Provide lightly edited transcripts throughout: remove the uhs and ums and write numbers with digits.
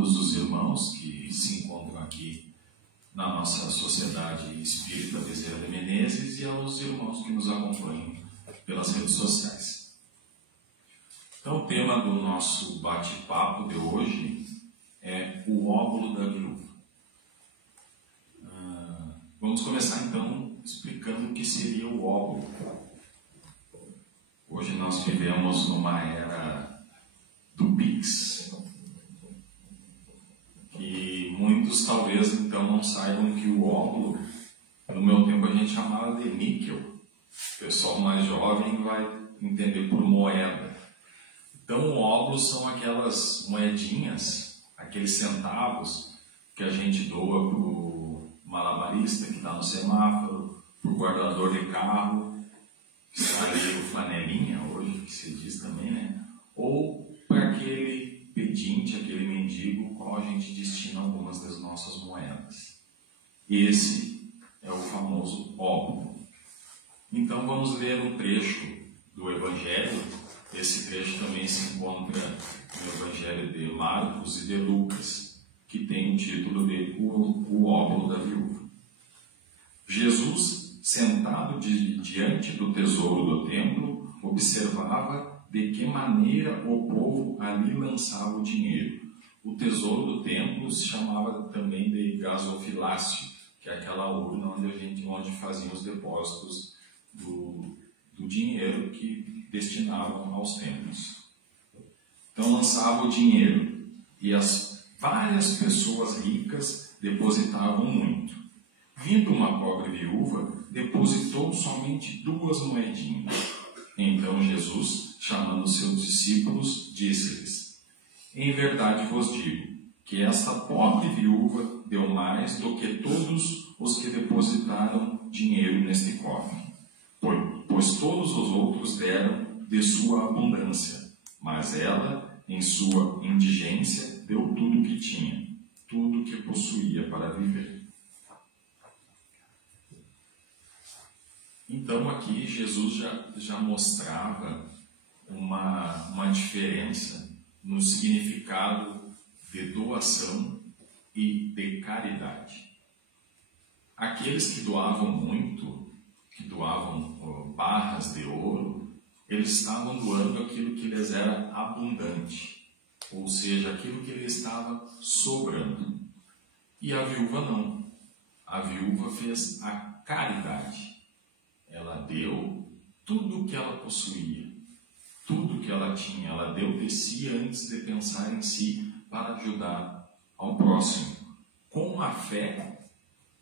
todos os irmãos que se encontram aqui na nossa Sociedade Espírita Bezerra de Menezes e aos irmãos que nos acompanham pelas redes sociais. Então, o tema do nosso bate-papo de hoje é o óbolo da viúva. Vamos começar então explicando o que seria o óbolo. Hoje nós vivemos numa era do Pix, que muitos talvez então não saibam que o óbolo, no meu tempo a gente chamava de níquel. O pessoal mais jovem vai entender por moeda. Então o óbolo são aquelas moedinhas, aqueles centavos que a gente doa para o malabarista que está no semáforo, para o guardador de carro, que está ali o flanelinha hoje, que se diz também, né? Ou para aquele pedinte, aquele mendigo, qual a gente destina algumas das nossas moedas. Esse é o famoso óbolo. Então vamos ler um trecho do Evangelho. Esse trecho também se encontra no Evangelho de Marcos e de Lucas, que tem o título de O óbolo da viúva. Jesus, sentado diante do tesouro do templo, observava de que maneira o povo ali lançava o dinheiro. O tesouro do templo se chamava também de gasofilácio, que é aquela urna onde faziam os depósitos do dinheiro que destinavam aos templos. Então lançava o dinheiro e as várias pessoas ricas depositavam muito. Vindo uma pobre viúva, depositou somente 2 moedinhas. Então Jesus, chamando seus discípulos, disse-lhes: Em verdade vos digo que esta pobre viúva deu mais do que todos os que depositaram dinheiro neste cofre. Pois todos os outros deram de sua abundância, mas ela, em sua indigência, deu tudo o que tinha, tudo o que possuía para viver. Então aqui Jesus já mostrava uma diferença no significado de doação e de caridade. Aqueles que doavam muito, que doavam barras de ouro, eles estavam doando aquilo que lhes era abundante, ou seja, aquilo que lhes estava sobrando. E a viúva não. A viúva fez a caridade. Ela deu tudo o que ela possuía, tudo o que ela tinha. Ela deu de si antes de pensar em si para ajudar ao próximo, com a fé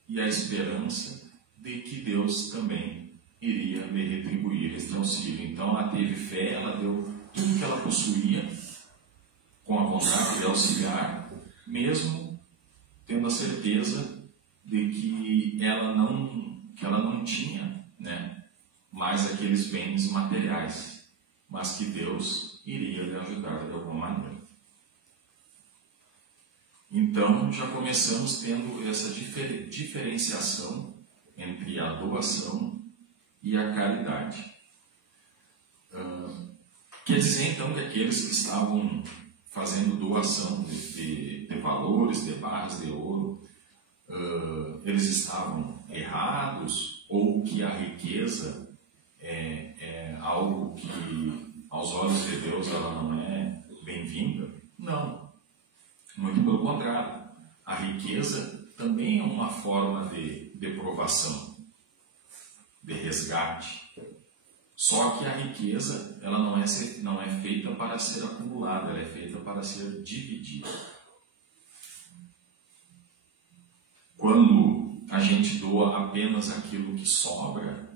e a esperança de que Deus também iria lhe retribuir este auxílio. Então ela teve fé, ela deu tudo o que ela possuía, com a vontade de auxiliar, mesmo tendo a certeza de que ela não tinha, mais aqueles bens materiais, mas que Deus iria lhe ajudar de alguma maneira. Então, já começamos tendo essa diferenciação entre a doação e a caridade. Quer dizer, então, que aqueles que estavam fazendo doação de valores, de barras de ouro, eles estavam errados, ou que a riqueza é algo que aos olhos de Deus ela não é bem-vinda? Não, muito pelo contrário. A riqueza também é uma forma de provação, de resgate. Só que a riqueza ela não é feita para ser acumulada, ela é feita para ser dividida. Quando a gente doa apenas aquilo que sobra,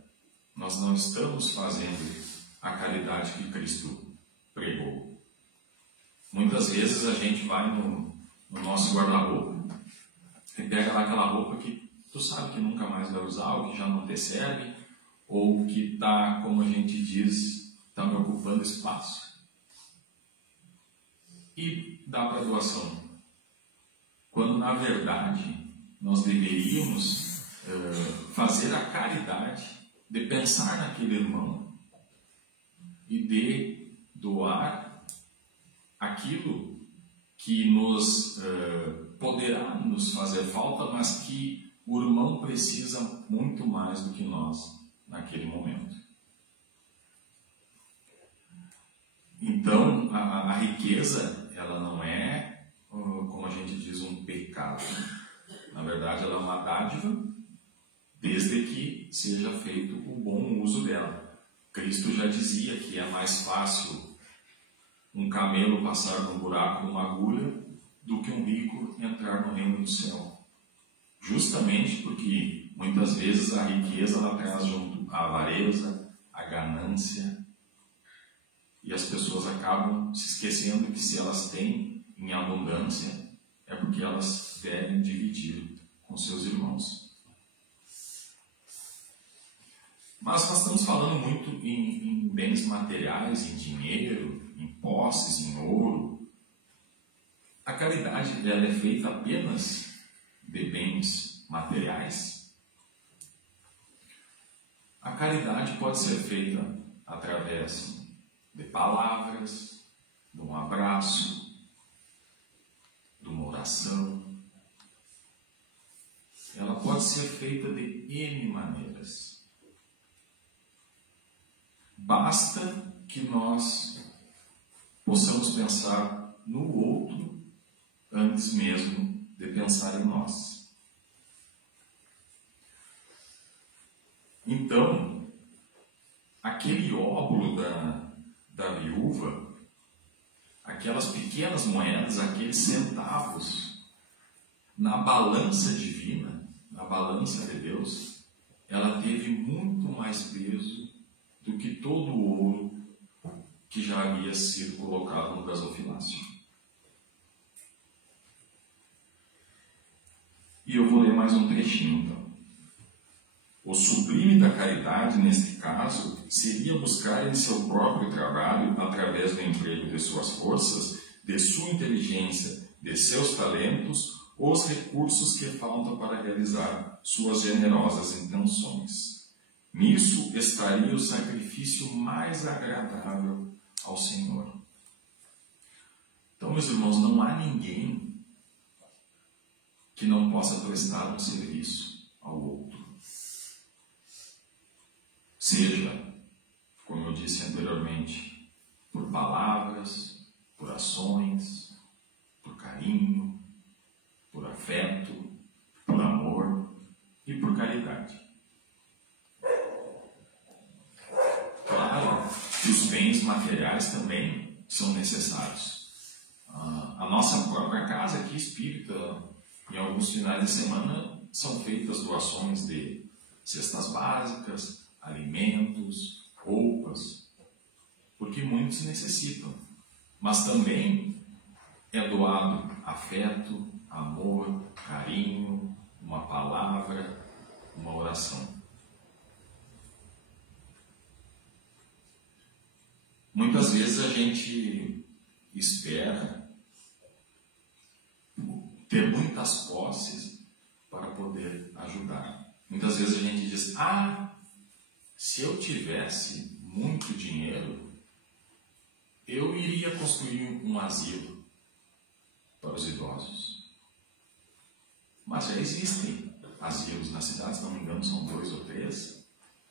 nós não estamos fazendo a caridade que Cristo pregou. Muitas vezes a gente vai no nosso guarda-roupa e pega lá aquela roupa que tu sabe que nunca mais vai usar, ou que já não te serve, ou que está, como a gente diz, está me ocupando espaço. E dá para doação. Quando, na verdade, nós deveríamos fazer a caridade de pensar naquele irmão e de doar aquilo que poderá nos fazer falta, mas que o irmão precisa muito mais do que nós naquele momento. Então, a riqueza, ela não é, como a gente diz, um pecado. Na verdade, ela é uma dádiva, desde que seja feito o bom uso dela. Cristo já dizia que é mais fácil um camelo passar num buraco de uma agulha do que um rico entrar no reino do céu. Justamente porque muitas vezes a riqueza ela traz junto a avareza, a ganância, e as pessoas acabam se esquecendo que se elas têm em abundância é porque elas devem dividir com seus irmãos. Mas nós estamos falando muito em bens materiais, em dinheiro, em posses, em ouro. A caridade ela é feita apenas de bens materiais? A caridade pode ser feita através de palavras, de um abraço, de uma oração. Ela pode ser feita de N maneiras. Basta que nós possamos pensar no outro antes mesmo de pensar em nós. Então, aquele óbolo da viúva, aquelas pequenas moedas, aqueles centavos, na balança divina, na balança de Deus, ela teve muito mais peso do que todo o ouro que já havia sido colocado no gasofilácio. E eu vou ler mais um trechinho, então. O sublime da caridade, neste caso, seria buscar em seu próprio trabalho, através do emprego de suas forças, de sua inteligência, de seus talentos, os recursos que faltam para realizar suas generosas intenções. Nisso estaria o sacrifício mais agradável ao Senhor. Então, meus irmãos, não há ninguém que não possa prestar um serviço ao outro. Seja, como eu disse anteriormente, por palavras, por ações, por carinho, por afeto, por amor e por caridade. Claro que os bens materiais também são necessários. A nossa própria casa aqui espírita, em alguns finais de semana, são feitas doações de cestas básicas, alimentos, roupas, porque muitos necessitam. Mas também é doado afeto, amor, carinho, uma palavra, uma oração. Muitas vezes a gente espera ter muitas posses para poder ajudar. Muitas vezes a gente diz, se eu tivesse muito dinheiro, eu iria construir um asilo para os idosos. Mas já existem asilos na cidade, se não me engano, são 2 ou 3.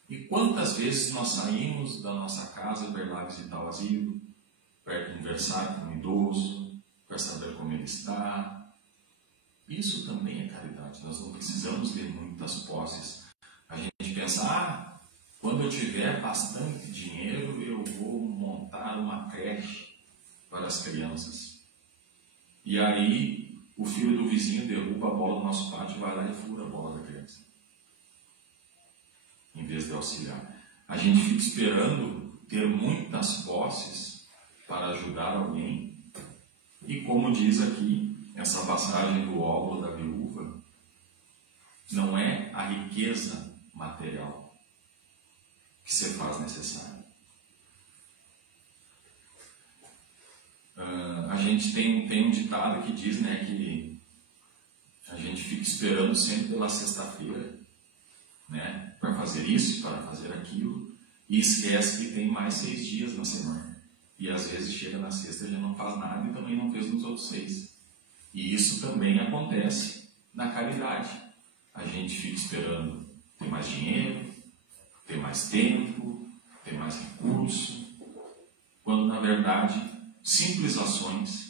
E quantas vezes nós saímos da nossa casa para ir lá visitar o asilo, para conversar com um idoso, para saber como ele está? Isso também é caridade. Nós não precisamos de muitas posses. A gente pensa, quando eu tiver bastante dinheiro, eu vou montar uma creche para as crianças. E aí, o filho do vizinho derruba a bola do nosso pátio e vai lá e fura a bola da criança, em vez de auxiliar. A gente fica esperando ter muitas posses para ajudar alguém. E como diz aqui, essa passagem do óbolo da viúva, não é a riqueza material que se faz necessário. A gente tem um ditado que diz, que a gente fica esperando sempre pela sexta-feira, para fazer isso, para fazer aquilo, e esquece que tem mais 6 dias na semana. E às vezes chega na sexta e já não faz nada e também não fez nos outros 6. E isso também acontece na caridade. A gente fica esperando ter mais dinheiro, ter mais tempo, ter mais recurso, quando na verdade simples ações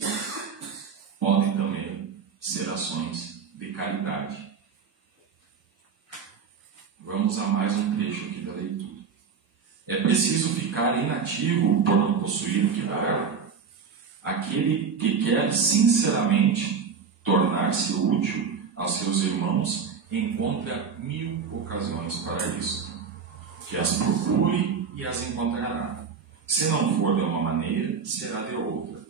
podem também ser ações de caridade. Vamos a mais um trecho aqui da leitura. É preciso ficar inativo por não possuir o que dar. Aquele que quer sinceramente tornar-se útil aos seus irmãos encontra 1000 ocasiões para isso. Que as procure e as encontrará. Se não for de uma maneira, será de outra.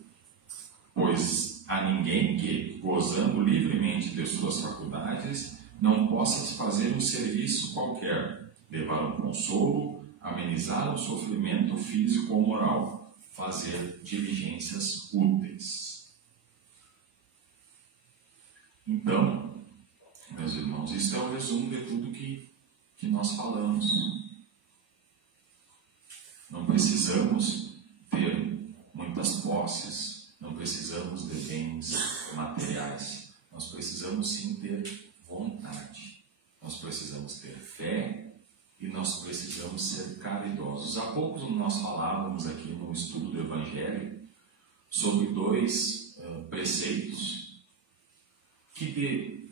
Pois há ninguém que, gozando livremente de suas faculdades, não possa fazer um serviço qualquer, levar um consolo, amenizar um sofrimento físico ou moral, fazer diligências úteis. Então, meus irmãos, isso é o resumo de tudo que nós falamos. Não precisamos ter muitas posses, não precisamos de bens materiais. Nós precisamos sim ter vontade. Nós precisamos ter fé e nós precisamos ser caridosos. Há pouco nós falávamos aqui no estudo do Evangelho sobre 2 preceitos que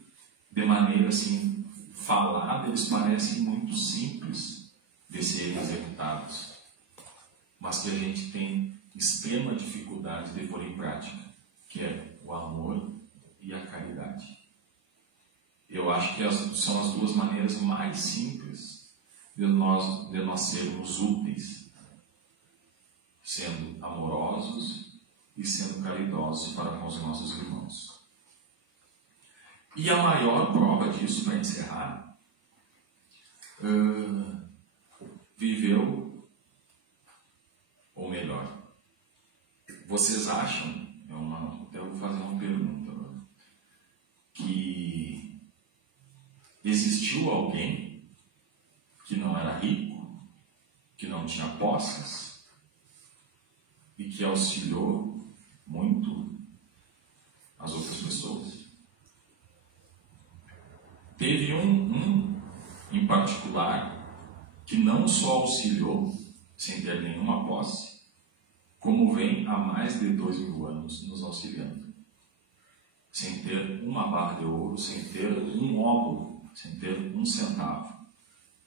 de maneira assim falada eles parecem muito simples de serem executados, mas que a gente tem extrema dificuldade de pôr em prática, que é o amor e a caridade. Eu acho que são as 2 maneiras mais simples de nós sermos úteis, sendo amorosos e sendo caridosos para com os nossos irmãos. E a maior prova disso, para encerrar, viveu, ou melhor, vocês acham, até vou fazer uma pergunta agora, que existiu alguém que não era rico, que não tinha posses e que auxiliou muito as outras pessoas? Teve um em particular que não só auxiliou sem ter nenhuma posse, como vem há mais de 2000 anos nos auxiliando, sem ter uma barra de ouro, sem ter um óbolo, sem ter um centavo,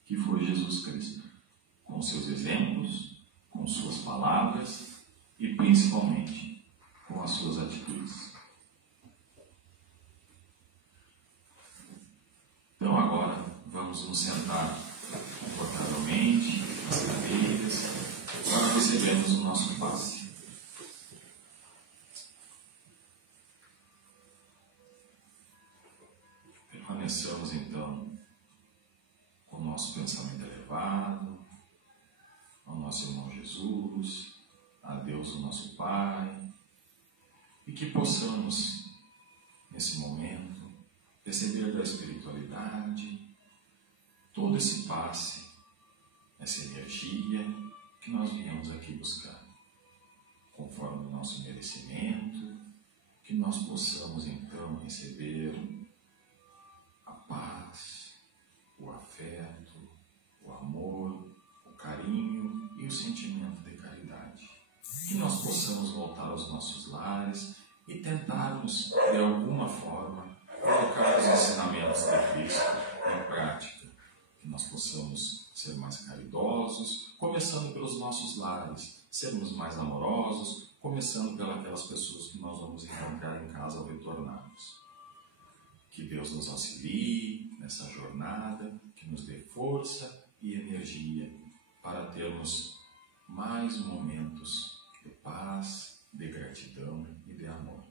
que foi Jesus Cristo, com seus exemplos, com suas palavras e principalmente com as suas atitudes. Então agora vamos nos sentar confortavelmente nas cadeiras para recebermos o nosso passe. Permaneçamos então com o nosso pensamento elevado ao nosso irmão Jesus, a Deus o nosso Pai, e que possamos nesse momento receber da espiritualidade todo esse passe, essa energia que nós viemos aqui buscar, conforme o nosso merecimento, que nós possamos então receber a paz, o afeto, o amor, o carinho e o sentimento de caridade. Que nós possamos voltar aos nossos lares e tentarmos, de alguma forma, colocar os ensinamentos de Cristo em prática. Que nós possamos ser mais caridosos, começando pelos nossos lares, sermos mais amorosos, começando pelas pessoas que nós vamos encontrar em casa ao retornarmos. Que Deus nos auxilie nessa jornada, que nos dê força e energia para termos mais momentos de paz, de gratidão e de amor.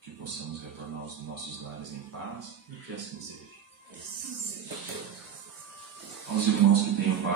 Que possamos retornar aos nossos lares em paz e que assim seja. Aos irmãos que tenham paz.